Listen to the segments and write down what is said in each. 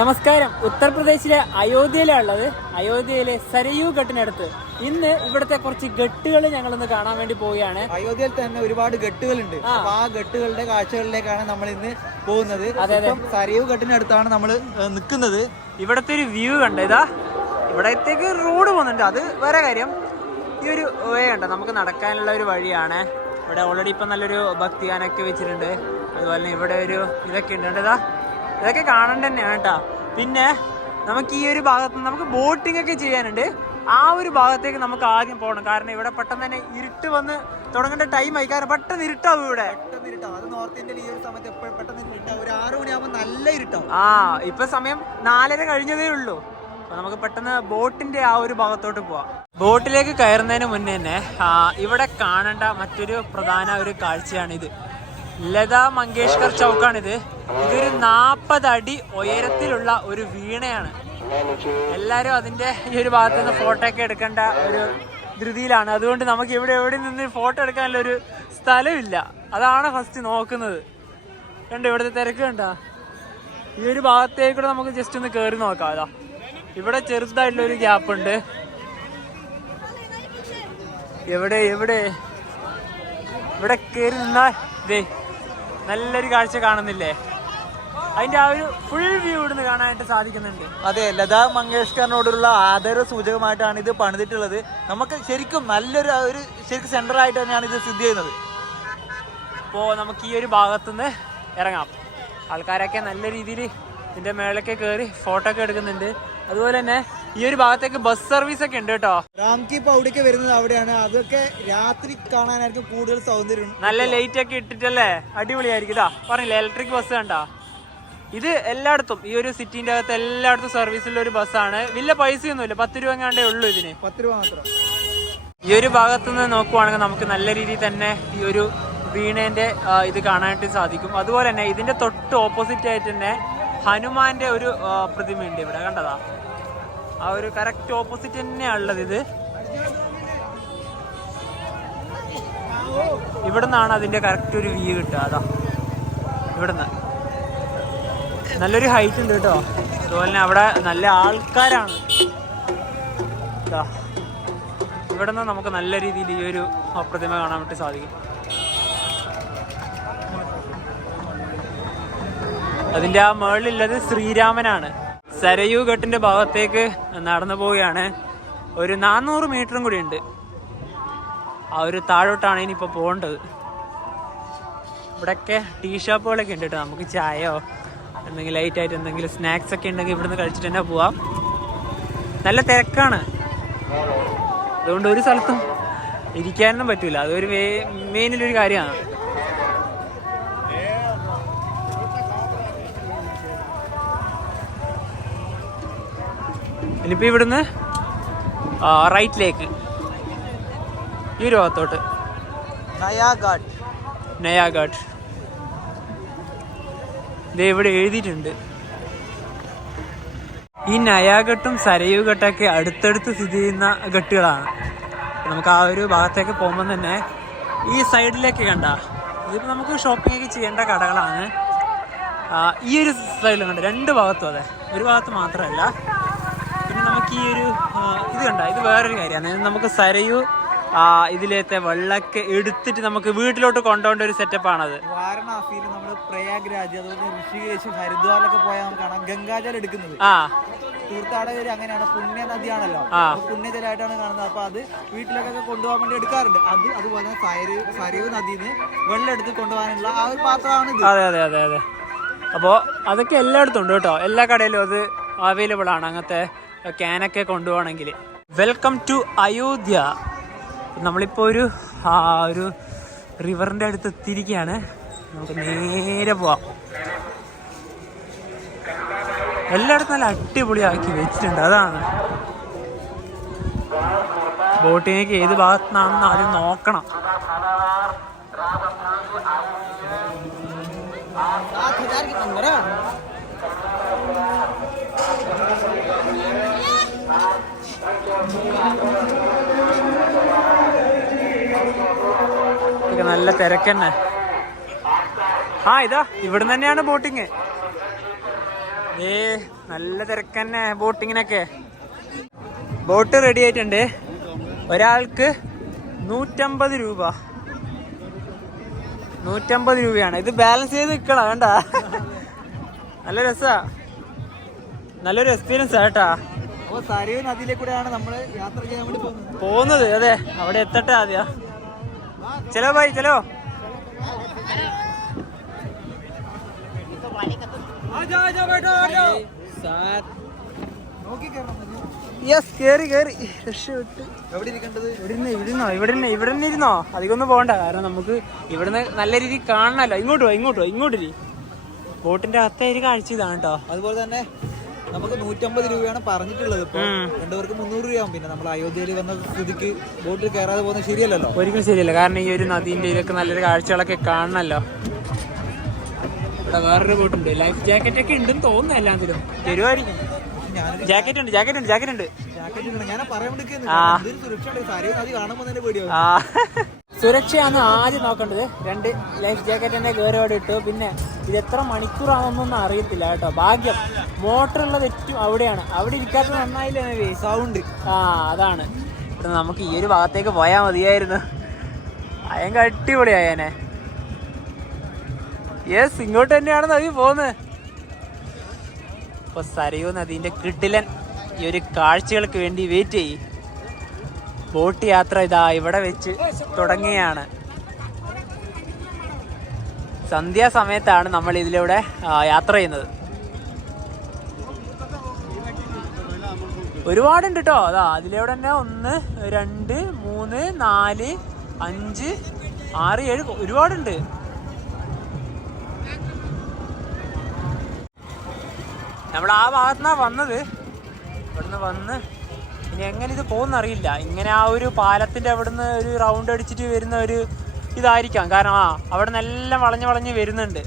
നമസ്കാരം. ഉത്തർപ്രദേശിലെ അയോധ്യയിലുള്ളത്. അയോധ്യയിലെ സരയൂ ഘട്ടിനടുത്ത് ഇന്ന് ഇവിടുത്തെ കുറച്ച് ഘട്ടുകൾ ഞങ്ങളൊന്ന് കാണാൻ വേണ്ടി പോവുകയാണ്. അയോധ്യയിൽ തന്നെ ഒരുപാട് ഘട്ടുകളുണ്ട്. ആ ഘട്ടുകളുടെ കാഴ്ചകളിലേക്കാണ് നമ്മൾ ഇന്ന് പോകുന്നത്. സരയൂ ഘട്ടിനടുത്താണ് നമ്മൾ നിൽക്കുന്നത്. ഇവിടത്തെ ഒരു വ്യൂ കണ്ടോ, ഇതാ ഇവിടത്തേക്ക് റോഡ് പോകുന്നുണ്ട്, അത് വേറെ കാര്യം. ഈ ഒരു വേ കണ്ടോ, നമുക്ക് നടക്കാനുള്ള ഒരു വഴിയാണ്. ഇവിടെ ഓൾറെഡി ഇപ്പം നല്ലൊരു ഭക്തിഗാനൊക്കെ വെച്ചിട്ടുണ്ട്. അതുപോലെ തന്നെ ഇവിടെ ഒരു ഇതൊക്കെ ഉണ്ട്. ഇതാ ഇതൊക്കെ കാണേണ്ട തന്നെയാണ് കേട്ടോ. പിന്നെ നമുക്ക് ഈ ഒരു ഭാഗത്ത് നമുക്ക് ബോട്ടിംഗ് ഒക്കെ ചെയ്യാനുണ്ട്. ആ ഒരു ഭാഗത്തേക്ക് നമുക്ക് ആദ്യം പോകണം. കാരണം ഇവിടെ പെട്ടെന്ന് തന്നെ ഇരുട്ട് വന്ന് തുടങ്ങേണ്ട ടൈം ആയി. കാരണം പെട്ടെന്ന് ഇരുട്ടാവും ഇവിടെ. അത് നോർത്ത് ഇന്ത്യയിൽ ഈ ഒരു സമയത്ത് എപ്പോഴും പെട്ടെന്ന് ഇരുട്ടാവും. ഒരു 6 മണിയാകുമ്പോൾ നല്ല ഇരുട്ടാവും. ഇപ്പൊ സമയം 4:30 കഴിഞ്ഞതേ ഉള്ളൂ. അപ്പൊ നമുക്ക് പെട്ടെന്ന് ബോട്ടിന്റെ ആ ഒരു ഭാഗത്തോട്ട് പോവാം. ബോട്ടിലേക്ക് കയറുന്നതിന് മുന്നേ തന്നെ ഇവിടെ കാണേണ്ട മറ്റൊരു പ്രധാന ഒരു കാഴ്ചയാണിത്. ലതാ മങ്കേഷ്കർ ചൗക്കാണിത്. ഇതൊരു 40 അടി ഉയരത്തിലുള്ള ഒരു വീണയാണ്. എല്ലാരും അതിന്റെ ഈ ഒരു ഭാഗത്ത് നിന്ന് ഫോട്ടോ ഒക്കെ എടുക്കേണ്ട ഒരു ധൃതിയിലാണ്. അതുകൊണ്ട് നമുക്ക് എവിടെ നിന്ന് ഫോട്ടോ എടുക്കാനുള്ള ഒരു സ്ഥലമില്ല. അതാണ് ഫസ്റ്റ് നോക്കുന്നത്. കണ്ടോ ഇവിടുത്തെ തിരക്ക് കണ്ട. ഈ ഒരു ഭാഗത്തേക്കൂടെ നമുക്ക് ജസ്റ്റ് ഒന്ന് കയറി നോക്കാം. അതാ ഇവിടെ ചെറുതായിട്ടുള്ള ഒരു ഗ്യാപ്പ് ഉണ്ട്. എവിടെ ഇവിടെ കയറി നിന്നാൽ ദേ നല്ലൊരു കാഴ്ച കാണുന്നില്ലേ? അതിന്റെ ആ ഒരു ഫുൾ വ്യൂ ഇവിടുന്ന് കാണാനായിട്ട് സാധിക്കുന്നുണ്ട്. അതെ, ലതാ മങ്കേഷ്കറിനോടുള്ള ആദര സൂചകമായിട്ടാണ് ഇത് പണിതിട്ടുള്ളത്. നമുക്ക് ശരിക്കും നല്ലൊരു ശരിക്കും സെന്റർ ആയിട്ട് തന്നെയാണ് ഇത് സ്ഥിതി ചെയ്യുന്നത്. അപ്പോൾ നമുക്ക് ഈ ഒരു ഭാഗത്തുനിന്ന് ഇറങ്ങാം. ആൾക്കാരൊക്കെ നല്ല രീതിയിൽ ഇതിന്റെ മേളൊക്കെ കയറി ഫോട്ടോ ഒക്കെ എടുക്കുന്നുണ്ട്. അതുപോലെ തന്നെ ഈ ഒരു ഭാഗത്തേക്ക് ബസ് സർവീസ് ഒക്കെ ഉണ്ട് കേട്ടോ. റാംകി പൗഡിക്ക് വരുന്നത് അവിടെയാണ്. അതൊക്കെ രാത്രി കാണാനായിരിക്കും കൂടുതൽ സൗന്ദര്യം. നല്ല ലൈറ്റ് ഒക്കെ ഇട്ടിട്ടല്ലേ, അടിപൊളിയായിരിക്കും. ഇതാ പറഞ്ഞില്ലേ, ഇലക്ട്രിക് ബസ് കണ്ടാ. ഇത് എല്ലായിടത്തും ഈ ഒരു സിറ്റിന്റെ അകത്ത് എല്ലായിടത്തും സർവീസുള്ള ഒരു ബസ്സാണ്. വലിയ പൈസയൊന്നുമില്ല, 10 രൂപ എങ്ങാണ്ടേ ഉള്ളൂ ഇതിന്. 10 രൂപ മാത്രം. ഈ ഒരു ഭാഗത്തുനിന്ന് നോക്കുവാണെങ്കിൽ നമുക്ക് നല്ല രീതിയിൽ തന്നെ ഈ ഒരു വീണേന്റെ ഇത് കാണാനായിട്ട് സാധിക്കും. അതുപോലെ തന്നെ ഇതിന്റെ തൊട്ട് ഓപ്പോസിറ്റ് ആയിട്ട് തന്നെ ഹനുമാന്റെ ഒരു പ്രതിമയുണ്ട് ഇവിടെ. കണ്ടതാ, ആ ഒരു കറക്റ്റ് ഓപ്പോസിറ്റ് തന്നെയാണുള്ളത്. ഇത് ഇവിടെ നിന്നാണ് അതിന്റെ കറക്റ്റ് ഒരു വ്യൂ കിട്ടുക. അതാ ഇവിടുന്ന് നല്ലൊരു ഹൈറ്റ് ഉണ്ട് കേട്ടോ. അതുപോലെ തന്നെ അവിടെ നല്ല ആൾക്കാരാണ്. ഇവിടെ നിന്ന് നമുക്ക് നല്ല രീതിയിൽ ഈ ഒരു പ്രതിമ കാണാൻ വേണ്ടി സാധിക്കും. അതിന്റെ ആ മുകളിലുള്ളത് ശ്രീരാമനാണ്. സരയൂ ഘട്ടിന്റെ ഭാഗത്തേക്ക് നടന്നു പോവുകയാണ്. ഒരു 400 മീറ്ററും കൂടി ഉണ്ട്. ആ ഒരു താഴോട്ടാണ് ഇനിയിപ്പോൾ പോകേണ്ടത്. ഇവിടെയൊക്കെ ടീ ഷോപ്പുകളൊക്കെ ഉണ്ട് കേട്ടോ. നമുക്ക് ചായയോ എന്തെങ്കിലും ലൈറ്റായിട്ട് എന്തെങ്കിലും സ്നാക്സ് ഒക്കെ ഉണ്ടെങ്കിൽ ഇവിടുന്ന് കഴിച്ചിട്ട് തന്നെ പോവാം. നല്ല തിരക്കാണ്, അതുകൊണ്ട് ഒരു സ്ഥലത്തും ഇരിക്കാനൊന്നും പറ്റൂല. അതൊരു മെയിനിലൊരു കാര്യമാണ്. ഇനിയിപ്പോൾ ഇവിടുന്ന് റൈറ്റിലേക്ക് ഈ ഒരു ഭാഗത്തോട്ട് നയാഘാട്ട് ഇത് ഇവിടെ എഴുതിയിട്ടുണ്ട്. ഈ നയാഘട്ടും സരയൂ ഘട്ടൊക്കെ അടുത്തടുത്ത് സ്ഥിതി ചെയ്യുന്ന ഘട്ടുകളാണ്. നമുക്ക് ആ ഒരു ഭാഗത്തേക്ക് പോകുമ്പോൾ തന്നെ ഈ സൈഡിലേക്ക് കണ്ട ഇതിപ്പോൾ നമുക്ക് ഷോപ്പിംഗ് ഒക്കെ ചെയ്യേണ്ട കടകളാണ്. ഈ ഒരു സൈഡിലും കണ്ട 2 ഭാഗത്തും. അതെ, ഒരു ഭാഗത്ത് മാത്രമല്ല. പിന്നെ നമുക്ക് ഈ ഒരു ഇത് കണ്ട, ഇത് വേറൊരു കാര്യമാണ്. നമുക്ക് സരയൂ ഇതിലത്തെ വെള്ളമൊക്കെ എടുത്തിട്ട് നമുക്ക് വീട്ടിലോട്ട് കൊണ്ടുപോകേണ്ട ഒരു സെറ്റപ്പാണത്. വാരണാസിയിൽ നമ്മൾ പ്രയാഗ്രാജ്, അതുപോലെ ഋഷികേശ്, ഹരിദ്വാറിലൊക്കെ പോയാൽ നമുക്ക് കാണാം ഗംഗാജലം എടുക്കുന്നത്. തീർത്ഥാടകർ അങ്ങനെയാണ്, പുണ്യ നദിയാണല്ലോ, പുണ്യജലമായിട്ടാണ് കാണുന്നത്. അപ്പൊ അത് വീട്ടിലൊക്കെ കൊണ്ടുപോകാൻ വേണ്ടി എടുക്കാറുണ്ട്. അതുപോലെ സരയൂ നദിയിൽ നിന്ന് വെള്ളം എടുത്ത് കൊണ്ടുപോകാനുള്ള ആ ഒരു പാത്രമാണ് ഇത്. അതെ. അപ്പോൾ അതൊക്കെ എല്ലായിടത്തും ഉണ്ട് കേട്ടോ. എല്ലാ കടയിലും അത് അവൈലബിൾ ആണ്, അങ്ങനത്തെ ക്യാനൊക്കെ കൊണ്ടുപോകണമെങ്കിൽ. Welcome to Ayodhya. നമ്മളിപ്പോൾ ഒരു റിവറിൻ്റെ അടുത്ത് എത്തിയിരിക്കുകയാണ്. നമുക്ക് നേരെ പോവാം. എല്ലായിടത്തും നല്ല അടിപൊളിയാക്കി വെച്ചിട്ടുണ്ട്. അതാണ് ബോട്ടിലേക്ക് ഏത് ഭാഗത്തുനിന്നാണെന്ന് ആദ്യം നോക്കണം. നല്ല തിരക്കന്നെ. ഇതാ ഇവിടുന്ന് തന്നെയാണ് ബോട്ടിങ്. നല്ല തിരക്കന്നെ ബോട്ടിങ്ങിനൊക്കെ. ബോട്ട് റെഡി ആയിട്ടുണ്ട്. ഒരാൾക്ക് 150 രൂപ. 150 രൂപയാണ്. ഇത് ബാലൻസ് ചെയ്ത് നിൽക്കണം വേണ്ട. നല്ല രസാ, നല്ലൊരു എക്സ്പീരിയൻസ് ആട്ടാ. അപ്പൊ സരയൂ നദിയിലേക്കൂടെയാണ് നമ്മൾ യാത്ര ചെയ്യാൻ വേണ്ടി പോകുന്നത്. അതെ, അവിടെ എത്തട്ടെ ആദ്യം. ചലോ ഭായി ചലോ. യെസ്, കേറി കേറി രക്ഷപ്പെട്ട്. എവിടെ ഇരിക്കേണ്ടത്? ഇവിടെ ഇരുന്നോ. അധികമൊന്നും പോകണ്ട, കാരണം നമുക്ക് ഇവിടുന്ന് നല്ല രീതിയിൽ കാണണല്ലോ. ഇങ്ങോട്ട് ബോട്ടിന്റെ അകത്തെ കാഴ്ച ഇതാണ് കേട്ടോ. അതുപോലെ തന്നെ നമുക്ക് 150 രൂപയാണ് പറഞ്ഞിട്ടുള്ളത്. ഇപ്പൊ രണ്ടുപേർക്ക് 300 രൂപയാവും. പിന്നെ നമ്മൾ അയോധ്യയിൽ വന്ന സ്ഥിതിക്ക് ബോട്ടിൽ കയറാതെ പോകുന്നത് ശരിയല്ലല്ലോ. ഒരിക്കലും ശരിയല്ല, കാരണം ഈ ഒരു നദീന്റെ ഇതൊക്കെ നല്ലൊരു കാഴ്ചകളൊക്കെ കാണണല്ലോ. ഇവിടെ വേറൊരു ബോട്ടുണ്ട്. ലൈഫ് ജാക്കറ്റ് ഒക്കെ ഉണ്ടെന്ന് തോന്നുന്നു. എല്ലാത്തിലും തരുമായിരിക്കും. ജാക്കറ്റ് ഉണ്ട്. സുരക്ഷയാണ് ആദ്യം നോക്കേണ്ടത്. 2 ലൈഫ് ജാക്കറ്റ് തന്നെ കയറി ഇട്ടു. പിന്നെ ഇത് എത്ര മണിക്കൂറാണെന്നൊന്നും അറിയത്തില്ല കേട്ടോ. ഭാഗ്യം മോട്ടറുള്ളത് ഏറ്റവും അവിടെയാണ്. അവിടെ ഇരിക്കാത്തത് നന്നായില്ലേ സൗണ്ട്. അതാണ്. ഇവിടെ നമുക്ക് ഈ ഒരു ഭാഗത്തേക്ക് പോയാൽ മതിയായിരുന്നു. ഭയങ്കര അടിപൊളിയായേനെ. യെസ്, ഇങ്ങോട്ട് തന്നെയാണ് നദി പോകുന്നത്. ഇപ്പൊ സരയൂ നദീന്റെ കിടിലൻ ഈ ഒരു കാഴ്ചകൾക്ക് വേണ്ടി വെയിറ്റ് ചെയ്യും. ബോട്ട് യാത്ര ഇതാ ഇവിടെ വെച്ച് തുടങ്ങുകയാണ്. സന്ധ്യാസമയത്താണ് നമ്മൾ ഇതിലൂടെ യാത്ര ചെയ്യുന്നത്. ഒരുപാടുണ്ട് കേട്ടോ. അതാ അതിലൂടെ തന്നെ 1 2 3 4 5 6 7 ഒരുപാടുണ്ട്. നമ്മൾ ആ ഭാഗത്തുനിന്നാണ് വന്നത്. ഇവിടുന്ന് വന്ന് ഇനി എങ്ങനെ ഇത് പോകുന്ന അറിയില്ല. ഇങ്ങനെ ആ ഒരു പാലത്തിന്റെ അവിടുന്ന് ഒരു റൗണ്ട് അടിച്ചിട്ട് വരുന്ന ഒരു ഇതായിരിക്കാം. കാരണം അവിടെ നിന്നെല്ലാം വളഞ്ഞ് വരുന്നുണ്ട്.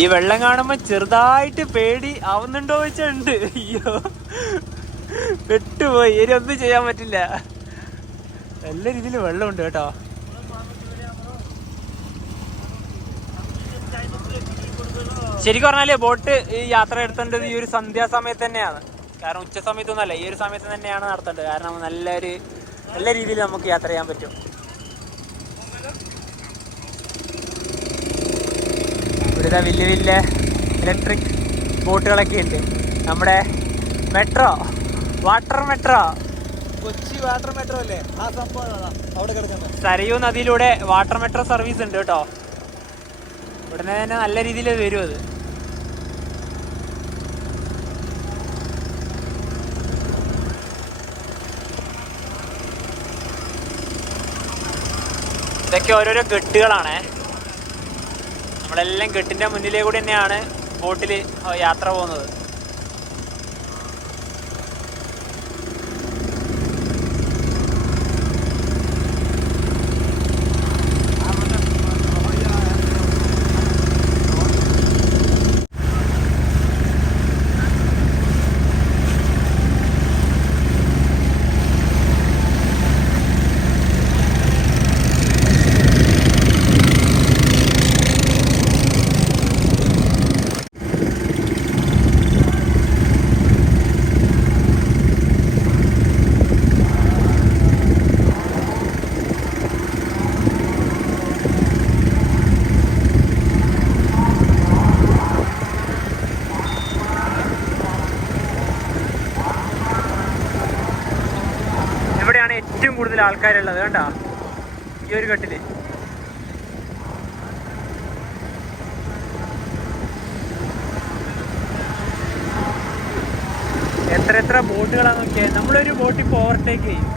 ഈ വെള്ളം കാണുമ്പോ ചെറുതായിട്ട് പേടി ആവുന്നുണ്ടോ വെച്ചുണ്ട്. അയ്യോ, പെട്ടുപോയി. ഇനി ഒന്നും ചെയ്യാൻ പറ്റില്ല. നല്ല രീതിയിൽ വെള്ളമുണ്ട് കേട്ടോ. ശരിക്കും പറഞ്ഞാല് ബോട്ട് ഈ യാത്ര എടുത്തേണ്ടത് ഈ ഒരു സന്ധ്യാസമയത്ത് തന്നെയാണ്. കാരണം ഉച്ച സമയത്തൊന്നുമല്ല, ഈ ഒരു സമയത്ത് തന്നെയാണ് നടത്തേണ്ടത്. കാരണം നല്ല രീതിയിൽ നമുക്ക് യാത്ര ചെയ്യാൻ പറ്റും. ഇവിടുത്തെ വലിയ ഇലക്ട്രിക് ബോട്ടുകളൊക്കെ ഉണ്ട്. നമ്മുടെ water metro, Kochi water metro അല്ലേ ആ സംഭവം അവിടെ കിടക്കുന്നത്. സരയൂ നദിയിലൂടെ വാട്ടർ മെട്രോ സർവീസ് ഉണ്ട് കേട്ടോ. ഉടനെ തന്നെ നല്ല രീതിയിൽ വരും അത്. ഇതൊക്കെ ഓരോരോ കെട്ടുകളാണേ. നമ്മളെല്ലാം കെട്ടിന്റെ മുന്നിലേ കൂടി തന്നെയാണ് ബോട്ടിൽ യാത്ര പോകുന്നത്. ഏറ്റവും കൂടുതൽ ആൾക്കാരുള്ളത് കണ്ടോ ഈ ഒരു കെട്ടില്. എത്ര ബോട്ടുകളാണ് നോക്കിയാൽ. നമ്മളൊരു ബോട്ട് ഇപ്പോൾ ഓവർടേക്ക് ചെയ്യും.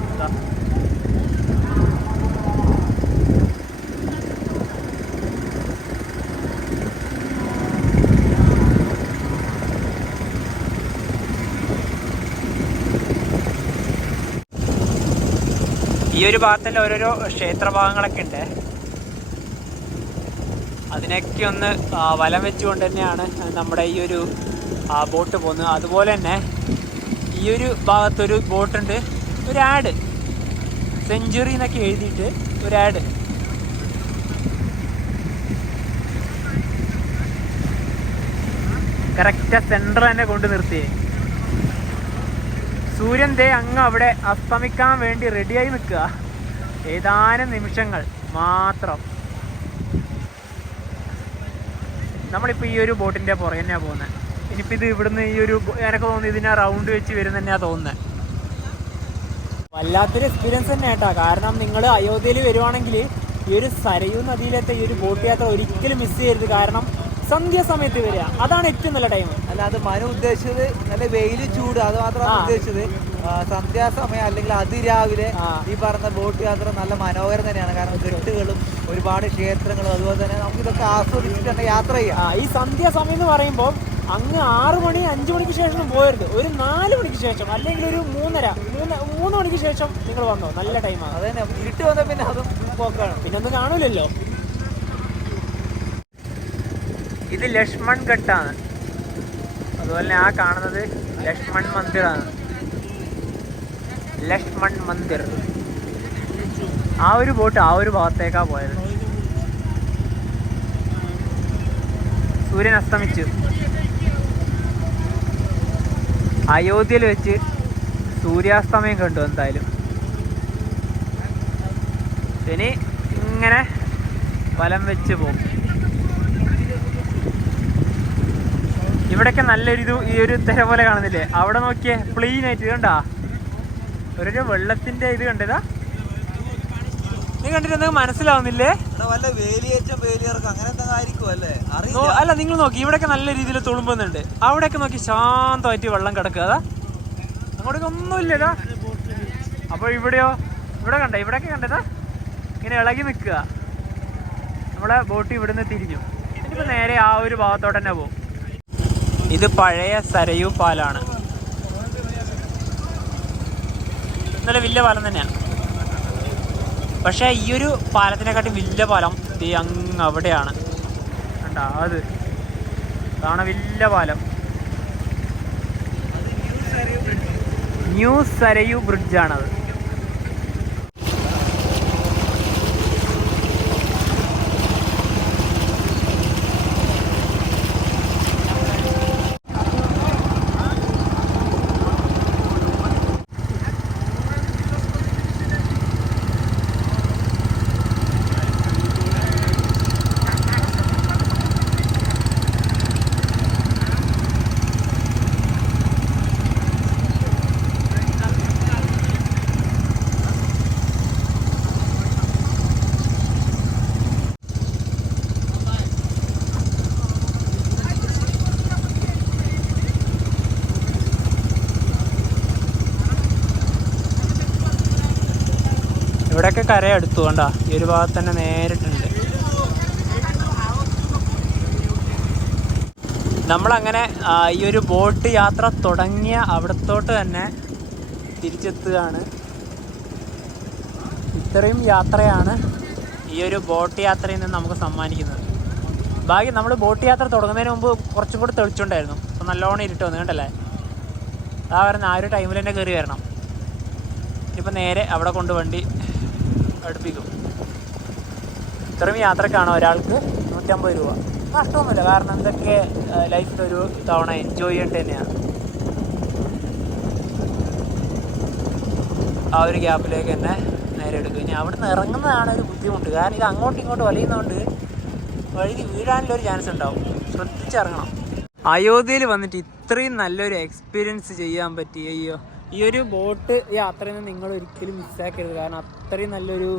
ഈ ഒരു ഭാഗത്തന്നെ ഓരോരോ ക്ഷേത്രഭാഗങ്ങളൊക്കെ ഉണ്ട്. അതിനൊക്കെ ഒന്ന് വലം വെച്ചുകൊണ്ട് തന്നെയാണ് നമ്മുടെ ഈ ഒരു ബോട്ട് പോകുന്നത്. അതുപോലെ തന്നെ ഈ ഒരു ഭാഗത്തൊരു ബോട്ടുണ്ട്, ഒരു ആഡ് സെഞ്ചുറി എന്നൊക്കെ എഴുതിയിട്ട് ഒരു ആഡ്. കറക്റ്റ് സെൻറ്റർ തന്നെ കൊണ്ട് നിർത്തിയേ. സൂര്യൻ ദേ അങ്ങ് അവിടെ അസ്തമിക്കാൻ വേണ്ടി റെഡിയായി നിൽക്കുക. ഏതാനും നിമിഷങ്ങൾ മാത്രം. നമ്മളിപ്പോൾ ഈ ഒരു ബോട്ടിൻ്റെ പുറകെ തന്നെയാണ് പോകുന്നത്. ഇനിയിപ്പോൾ ഇത് ഇവിടുന്ന് ഈ ഒരു എനക്ക് തോന്നുന്നു ഇതിനെ റൗണ്ട് വെച്ച് വരും തന്നെയാണ് തോന്നുന്നത്. വല്ലാത്തൊരു എക്സ്പീരിയൻസ് തന്നെ കേട്ടോ. കാരണം നിങ്ങൾ അയോധ്യയിൽ വരുവാണെങ്കിൽ ഈ ഒരു സരയൂ നദിയിലത്തെ ഈ ഒരു ബോട്ട് യാത്ര ഒരിക്കലും മിസ് ചെയ്യരുത്. കാരണം സന്ധ്യാസമയത്ത് വരിക, അതാണ് ഏറ്റവും നല്ല ടൈം. അല്ല, അത് മനു ഉദ്ദേശിച്ചത് നല്ല വെയിൽ ചൂട് അത് മാത്രമാണ് ഉദ്ദേശിച്ചത്. സന്ധ്യാസമയം അല്ലെങ്കിൽ അതിരാവിലെ ഈ പറഞ്ഞ ബോട്ട് യാത്ര നല്ല മനോഹരം തന്നെയാണ്. കാരണം കെട്ടുകളും ഒരുപാട് ക്ഷേത്രങ്ങളും അതുപോലെ തന്നെ നമുക്ക് ഇതൊക്കെ ആസ്വദിച്ചിട്ട് തന്നെ യാത്ര ചെയ്യാം. ഈ സന്ധ്യാസമയം എന്ന് പറയുമ്പോൾ അങ്ങ് 6 മണി 5 മണിക്ക് ശേഷം പോകരുത്. ഒരു 4 മണിക്ക് ശേഷം അല്ലെങ്കിൽ ഒരു 3 മണിക്ക് ശേഷം നിങ്ങൾ വന്നോ, നല്ല ടൈമാണ്. അത് തന്നെ, ഇരുട്ട് വന്നാൽ പിന്നെ അതും പോക്കാണ്, പിന്നെ ഒന്നും കാണൂലല്ലോ. ഇത് ലക്ഷ്മൺ ഘട്ടാണ്. അതുപോലെ ആ കാണുന്നത് ലക്ഷ്മൺ മന്ദിറാണ്. ലക്ഷ്മൺ മന്ദിർ. ആ ഒരു ബോട്ട് ആ ഒരു ഭാഗത്തേക്കാ പോയത്. സൂര്യൻ അസ്തമിച്ചു. അയോധ്യയിൽ വെച്ച് സൂര്യാസ്തമയം കണ്ടു എന്തായാലും. ഇനി ഇങ്ങനെ വലം വെച്ച് പോകും. ഇവിടെയൊക്കെ നല്ലൊരു ഈ ഒരു തിര പോലെ കാണുന്നില്ലേ? അവിടെ നോക്കിയേ, പ്ലെയിൻ ആയിട്ട് കണ്ടാ ഒരു വെള്ളത്തിന്റെ ഇത് കണ്ടതാ. നീ കണ്ടിട്ട് എന്തെങ്കിലും മനസ്സിലാവുന്നില്ലേ? അല്ല, നിങ്ങൾ നോക്കി ഇവിടെയൊക്കെ നല്ല രീതിയിൽ തുളുമ്പുന്നുണ്ട്. അവിടെയൊക്കെ നോക്കി ശാന്തമായിട്ട് വെള്ളം കിടക്കുക. അതാ അങ്ങോട്ടേക്ക് ഒന്നുമില്ലതാ. അപ്പോൾ ഇവിടെയോ, ഇവിടെയൊക്കെ കണ്ടതാ ഇങ്ങനെ ഇളകി നിൽക്കുക. നമ്മളെ ബോട്ട് ഇവിടുന്ന് തിരിഞ്ഞു. ഇനിയിപ്പോൾ നേരെ ആ ഒരു ഭാഗത്തോട്ട് തന്നെ പോകും. ഇത് പഴയ സരയൂ പാലാണ്. നല്ല വലിയ പാലം തന്നെയാണ്. പക്ഷേ ഈ ഒരു പാലത്തിനെക്കാട്ടി വലിയ പാലം ഈ അങ്ങ് അവിടെയാണ്. കണ്ടാ, അതാണ് വലിയ പാലം. ന്യൂ സരയൂ ബ്രിഡ്ജാണത്. ഇവിടെയൊക്കെ കര എടുത്തു കണ്ടാ, ഈ ഒരു ഭാഗത്ത് തന്നെ നേരിട്ടുണ്ട്. നമ്മളങ്ങനെ ഈ ഒരു ബോട്ട് യാത്ര തുടങ്ങിയ അവിടത്തോട്ട് തന്നെ തിരിച്ചെത്തുകയാണ്. ഇത്രയും യാത്രയാണ് ഈ ഒരു ബോട്ട് യാത്രയിൽ നിന്ന് നമുക്ക് സമ്മാനിക്കുന്നത്. ബാക്കി നമ്മൾ ബോട്ട് യാത്ര തുടങ്ങുന്നതിന് മുമ്പ് കുറച്ചും കൂടി തെളിച്ചുണ്ടായിരുന്നു. അപ്പോൾ നല്ലോണം ഇരുട്ട് വന്നു കണ്ടല്ലേ. അതാ പറഞ്ഞ ആ ഒരു ടൈമിൽ തന്നെ കയറി വരണം. ഇനിയിപ്പോൾ നേരെ അവിടെ കൊണ്ട് വണ്ടി അടുപ്പിക്കും. ഇത്രയും യാത്രക്കാണ് ഒരാൾക്ക് 150 രൂപ. നഷ്ടമൊന്നുമില്ല. കാരണം ഇതൊക്കെ ലൈഫിലൊരു തവണ എൻജോയ് ചെയ്യേണ്ടത് തന്നെയാണ്. ആ ഒരു ഗ്യാപ്പിലേക്ക് തന്നെ നേരെ എടുക്കും. ഇനി അവിടെ നിന്ന് ഇറങ്ങുന്നതാണ് ഒരു ബുദ്ധിമുട്ട്. കാരണം ഇത് അങ്ങോട്ടും ഇങ്ങോട്ടും വലിയുന്നതുകൊണ്ട് വഴുതി വീഴാനുള്ളൊരു ചാൻസ് ഉണ്ടാവും. ശ്രദ്ധിച്ചിറങ്ങണം. അയോധ്യയിൽ വന്നിട്ട് ഇത്രയും നല്ലൊരു എക്സ്പീരിയൻസ് ചെയ്യാൻ പറ്റി. അയ്യോ, ഈ ഒരു ബോട്ട് യാത്രയിൽ നിന്ന് നിങ്ങൾ ഒരിക്കലും മിസ്സാക്കരുത്. കാരണം അത്രയും നല്ലൊരു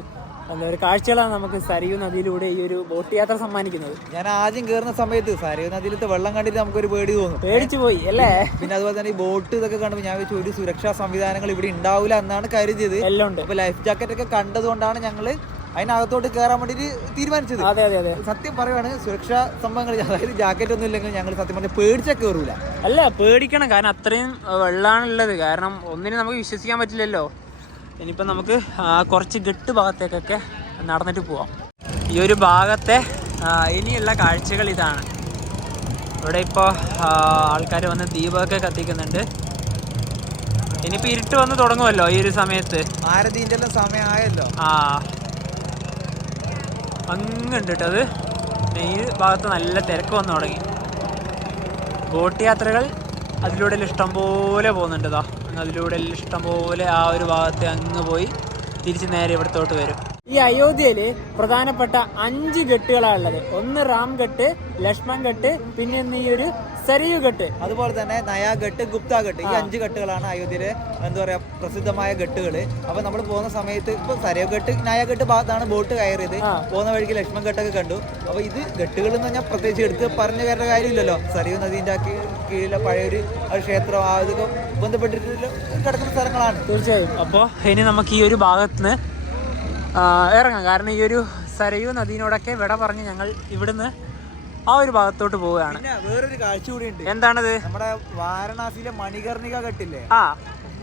കാഴ്ചകളാണ് നമുക്ക് സരയൂ നദിയിലൂടെ ഈ ഒരു ബോട്ട് യാത്ര സമ്മാനിക്കുന്നത്. ഞാൻ ആദ്യം കയറുന്ന സമയത്ത് സരയൂ നദിയിലത്തെ വെള്ളം കണ്ടിട്ട് നമുക്കൊരു പേടി തോന്നും. പേടിച്ചു പോയി അല്ലേ? പിന്നെ അതുപോലെ തന്നെ ഈ ബോട്ട് ഇതൊക്കെ കണ്ടപ്പോൾ ഞാൻ വെച്ചു ഒരു സുരക്ഷാ സംവിധാനങ്ങൾ ഇവിടെ ഉണ്ടാവില്ല എന്നാണ് കരുതിയത്. എല്ലാം ഉണ്ട്. അപ്പൊ ലൈഫ് ജാക്കറ്റ് ഒക്കെ കണ്ടതുകൊണ്ടാണ് ഞങ്ങള് അതിനകത്തോട്ട് കയറാൻ വേണ്ടിട്ട് തീരുമാനിച്ചത്. അതെ അതെ അതെ, സത്യം പറയുവാണ്, സുരക്ഷാ സംഭവങ്ങൾ അതായത് ജാക്കറ്റ് ഒന്നും ഇല്ലെങ്കിൽ ഞങ്ങൾ സത്യം പറഞ്ഞാൽ പേടിച്ചാൽ കയറൂല. അല്ല, പേടിക്കണം. കാരണം അത്രയും വെള്ളമാണുള്ളത്. കാരണം ഒന്നിനും നമുക്ക് വിശ്വസിക്കാൻ പറ്റില്ലല്ലോ. ഇനിയിപ്പോൾ നമുക്ക് കുറച്ച് ഗട്ട് ഭാഗത്തേക്കൊക്കെ നടന്നിട്ട് പോവാം. ഈ ഒരു ഭാഗത്തെ ഇനിയുള്ള കാഴ്ചകൾ ഇതാണ്. ഇവിടെ ഇപ്പോൾ ആൾക്കാർ വന്ന് ദീപമൊക്കെ കത്തിക്കുന്നുണ്ട്. ഇനിയിപ്പോ ഇരുട്ട് വന്ന് തുടങ്ങുമല്ലോ ഈ ഒരു സമയത്ത്. ആരതിന്റെ എല്ലാം സമയമായല്ലോ. അങ്ങുണ്ട് കേട്ടോ അത്. ഈ ഭാഗത്ത് നല്ല തിരക്ക് വന്നു തുടങ്ങി. ബോട്ട് യാത്രകൾ അതിലൂടെ ഇഷ്ടം പോലെ പോകുന്നുണ്ട്. അതിലൂടെ ഇഷ്ടം പോലെ ആ ഒരു ഭാഗത്ത് അങ്ങ് പോയി തിരിച്ച് നേരെ ഇവിടത്തോട്ട് വരും. ഈ അയോധ്യയില് പ്രധാനപ്പെട്ട 5 ഘട്ടുകളാണുള്ളത്. ഒന്ന് റാം ഘട്ട്, ലക്ഷ്മൺ ഘട്ട്, പിന്നെ ഈ ഒരു സരയൂ ഘട്ട്, അതുപോലെ തന്നെ നയാഘട്ട്, ഗുപ്ത ഘട്ട്. ഈ 5 ഘട്ടുകളാണ് അയോധ്യയിലെ എന്താ പറയാ പ്രസിദ്ധമായ ഘട്ടുകള്. അപ്പൊ നമ്മൾ പോകുന്ന സമയത്ത് ഇപ്പൊ സരയൂ ഘട്ട്, നയാഘട്ട് ഭാഗത്താണ് ബോട്ട് കയറിയത്. പോകുന്ന വഴിക്ക് ലക്ഷ്മൺ ഘട്ടൊക്കെ കണ്ടു. അപ്പൊ ഇത് ഘട്ടുകൾ എന്ന് പറഞ്ഞാൽ പ്രത്യേകിച്ച് എടുത്ത് പറഞ്ഞു വരേണ്ട കാര്യമില്ലല്ലോ. സരയൂ നദീന്റെ കീഴിലെ പഴയൊരു ക്ഷേത്രം ഇതൊക്കെ ബന്ധപ്പെട്ടിട്ട് കിടക്കുന്ന സ്ഥലങ്ങളാണ്. തീർച്ചയായും. അപ്പോൾ ഇനി നമുക്ക് ഈ ഒരു ഭാഗത്തുനിന്ന് ഇറങ്ങാം. കാരണം ഈ ഒരു സരയൂ നദീനോടൊക്കെ വിട പറഞ്ഞ് ഞങ്ങൾ ഇവിടുന്ന് ആ ഒരു ഭാഗത്തോട്ട് പോവുകയാണ്. പിന്നെ വേറൊരു കാഴ്ച കൂടി ഉണ്ട്. എന്താണത്? നമ്മുടെ വാരണാസിയിലെ മണികർണിക ഘട്ടില്ലേ,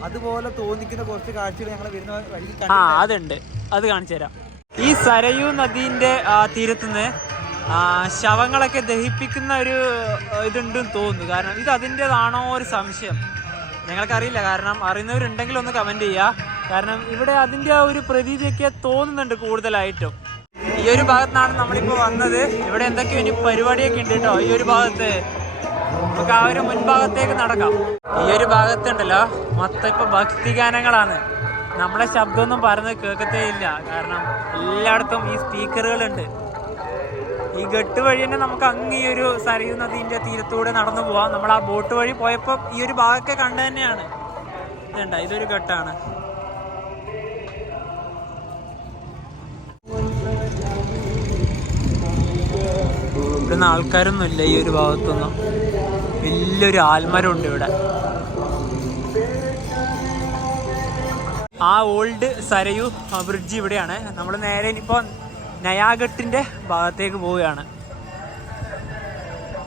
അതുപോലെ തോന്നിക്കുന്ന കുറച്ച് കാഴ്ചകൾ ഞങ്ങൾ വരുന്ന വഴിക്ക് അതുണ്ട്. അത് കാണിച്ചു തരാം. ഈ സരയൂ നദീന്റെ തീരത്തുനിന്ന് ശവങ്ങളൊക്കെ ദഹിപ്പിക്കുന്ന ഒരു ഇതുണ്ടെന്ന് തോന്നുന്നു. കാരണം ഇത് അതിൻ്റെതാണോ ഒരു സംശയം, ഞങ്ങൾക്കറിയില്ല. കാരണം അറിയുന്നവരുണ്ടെങ്കിൽ ഒന്ന് കമന്റ് ചെയ്യുക. കാരണം ഇവിടെ അതിൻ്റെ ആ ഒരു പ്രതീതിയൊക്കെ തോന്നുന്നുണ്ട് കൂടുതലായിട്ടും. ഈ ഒരു ഭാഗത്താണ് നമ്മളിപ്പോൾ വന്നത്. ഇവിടെ എന്തൊക്കെയോ ഇനി പരിപാടിയൊക്കെ ഉണ്ട് കേട്ടോ. ഈ ഒരു ഭാഗത്ത് നമുക്ക് ആ ഒരു മുൻഭാഗത്തേക്ക് നടക്കാം. ഈ ഒരു ഭാഗത്തുണ്ടല്ലോ മൊത്തം ഇപ്പൊ ഭക്തിഗാനങ്ങളാണ്. നമ്മളെ ശബ്ദമൊന്നും പറഞ്ഞ് കേൾക്കത്തേ ഇല്ല. കാരണം എല്ലായിടത്തും ഈ സ്പീക്കറുകളുണ്ട്. ഈ ഘട്ട് വഴി തന്നെ നമുക്ക് അങ്ങ് ഈ ഒരു സരയൂ നദീന്റെ തീരത്തൂടെ നടന്നു പോവാം. നമ്മൾ ആ ബോട്ട് വഴി പോയപ്പോൾ ഈ ഒരു ഭാഗമൊക്കെ കണ്ടു തന്നെയാണ്. ഇതുണ്ട, ഇതൊരു ഘട്ടാണ്. ഇവിടുന്ന് ആൾക്കാരൊന്നുമില്ല ഈ ഒരു ഭാഗത്തൊന്നും. വലിയൊരു ആൽമരമുണ്ട് ഇവിടെ. ആ ഓൾഡ് സരയൂ ബ്രിഡ്ജ് ഇവിടെയാണ്. നമ്മൾ നേരെ ഇനിയിപ്പോൾ നയാഘട്ടിൻ്റെ ഭാഗത്തേക്ക് പോവുകയാണ്.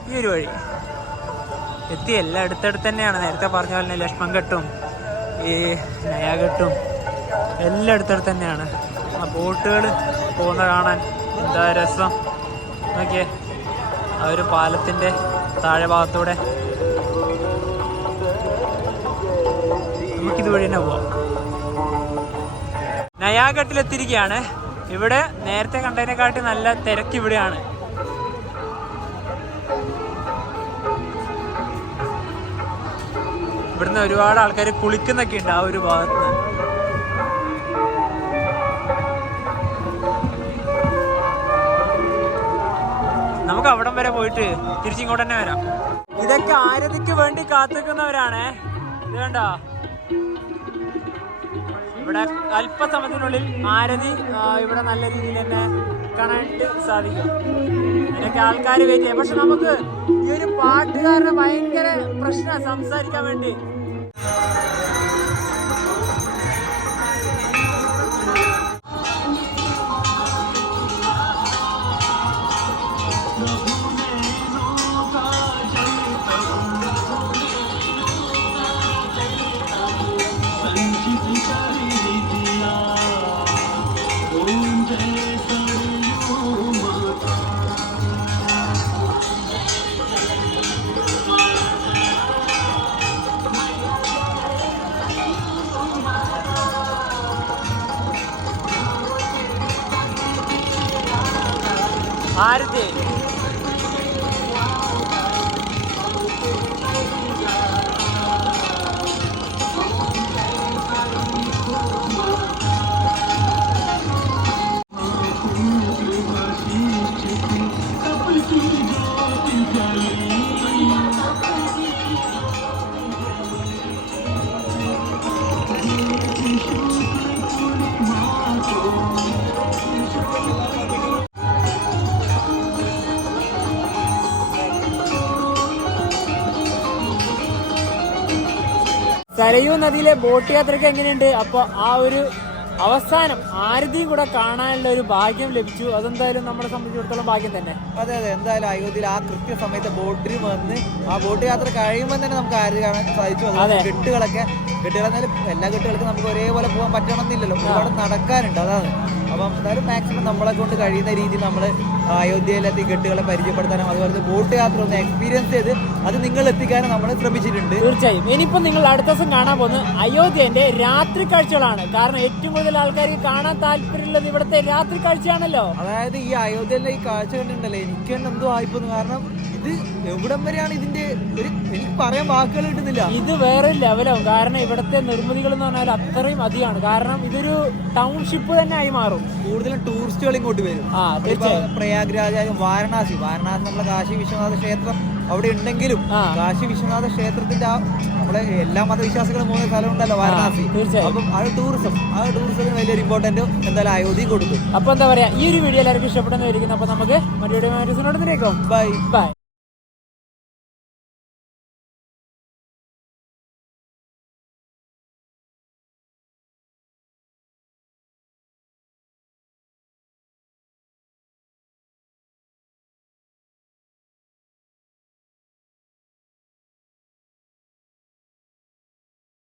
ഈ ഒരു വഴി എത്തി. എല്ലാം അടുത്തടുത്ത് തന്നെയാണ്. നേരത്തെ പറഞ്ഞ പോലെ തന്നെ ലക്ഷ്മൺ ഘട്ടും ഈ നയാഘട്ടും എല്ലാം അടുത്തടുത്ത് തന്നെയാണ്. ആ ബോട്ടുകൾ പോകുന്ന കാണാൻ എന്താ രസം നോക്കിയേ. ആ ഒരു പാലത്തിൻ്റെ താഴെ ഭാഗത്തൂടെ നമുക്കിത് വഴി തന്നെ പോവാം. നയാഘട്ടിലെത്തിയിരിക്കുകയാണ്. ഇവിടെ നേരത്തെ കണ്ടതിനെക്കാട്ടി നല്ല തിരക്ക് ഇവിടെയാണ്. ഇവിടുന്ന് ഒരുപാട് ആൾക്കാർ കുളിക്കുന്നൊക്കെ ഉണ്ട് ആ ഒരു ഭാഗത്ത്. നമുക്ക് അവിടം വരെ പോയിട്ട് തിരിച്ചിങ്ങോട്ട് തന്നെ വരാം. ഇതൊക്കെ ആരതിക്ക് വേണ്ടി കാത്തിക്കുന്നവരാണ്. ഇത് കണ്ടോ, ഇവിടെ അല്പസമയത്തിനുള്ളിൽ ആരതി ഇവിടെ നല്ല രീതിയിൽ തന്നെ കാണാനായിട്ട് സാധിക്കും. അതിനൊക്കെ ആൾക്കാർ വെയിറ്റ് ചെയ്യും. പക്ഷെ നമുക്ക് ഈ ഒരു പാട്ടുകാരുടെ ഭയങ്കര പ്രശ്നം സംസാരിക്കാൻ വേണ്ടി. ആരതി സരയൂ നദിയിലെ ബോട്ട് യാത്രയ്ക്ക് എങ്ങനെയുണ്ട്? അപ്പോൾ ആ ഒരു അവസാനം ആരതിയും കൂടെ കാണാനുള്ള ഒരു ഭാഗ്യം ലഭിച്ചു. അതെന്തായാലും നമ്മളെ സംബന്ധിച്ചിടത്തോളം ഭാഗ്യം തന്നെ. അതെ അതെ, എന്തായാലും അയോധ്യയിൽ ആ കൃത്യസമയത്ത് ബോട്ടിൽ വന്ന് ആ ബോട്ട് യാത്ര കഴിയുമ്പോൾ തന്നെ നമുക്ക് ആരതി കാണാൻ സാധിച്ചു. കെട്ടുകളെന്നാലും എല്ലാ കെട്ടുകൾക്കും നമുക്ക് ഒരേപോലെ പോകാൻ പറ്റണമെന്നില്ലല്ലോ. ഒരുപാട് നടക്കാനുണ്ട്. അതാണ് അപ്പം എന്തായാലും മാക്സിമം നമ്മളെ കൊണ്ട് കഴിയുന്ന രീതിയിൽ നമ്മൾ അയോധ്യയിലെത്തി ഗട്ടുകളെ പരിചയപ്പെടുത്താനും അതുപോലെ ബോട്ട് യാത്ര ഒന്ന് എക്സ്പീരിയൻസ് ചെയ്ത് അത് നിങ്ങൾ എത്തിക്കാനും നമ്മൾ ശ്രമിച്ചിട്ടുണ്ട്. തീർച്ചയായും. ഇനിയിപ്പോൾ നിങ്ങൾ അടുത്ത ദിവസം കാണാൻ പോകുന്നത് അയോധ്യന്റെ രാത്രി കാഴ്ചകളാണ്. കാരണം ഏറ്റവും കൂടുതൽ ആൾക്കാർക്ക് കാണാൻ താല്പര്യമുള്ളത് ഇവിടുത്തെ രാത്രി കാഴ്ചയാണല്ലോ. അതായത് ഈ അയോധ്യയിലെ ഈ കാഴ്ച കണ്ടിട്ടുണ്ടല്ലേ, എനിക്ക് തന്നെ എന്തോ ആയിപ്പോന്നു. കാരണം ഇത് എവിടം വരെയാണ് ഇതിന്റെ ഒരു, എനിക്ക് പറയാൻ വാക്കുകൾ കിട്ടുന്നില്ല. ഇത് വേറെ ലെവലാവും. കാരണം ഇവിടുത്തെ നിർമ്മിതികൾ എന്ന് പറഞ്ഞാൽ അത്രയും അധികമാണ്. കാരണം ഇതൊരു ടൗൺഷിപ്പ് തന്നെ ആയി മാറും. കൂടുതലും ടൂറിസ്റ്റുകൾ ഇങ്ങോട്ട് വരും. പ്രയാഗ്രാജ് ആയാലും വാരണാസി നമ്മളെ കാശി വിശ്വനാഥ ക്ഷേത്രം അവിടെ ഉണ്ടെങ്കിലും കാശി വിശ്വനാഥ ക്ഷേത്രത്തിന്റെ ആ നമ്മളെ എല്ലാ മതവിശ്വാസികളും പോകുന്ന സ്ഥലം ഉണ്ടല്ലോ വാരണാസി. അപ്പം ആ ടൂറിസത്തിന് വലിയൊരു ഇമ്പോർട്ടന്റ് എന്തായാലും അയോധ്യ കൊടുക്കും. അപ്പൊ എന്താ പറയാ, ഈ ഒരു വീഡിയോ എല്ലാവർക്കും ഇഷ്ടപ്പെടുന്ന ഇരിക്കുന്നു. അപ്പൊ നമുക്ക് മറ്റൊരു ബൈ ബൈ.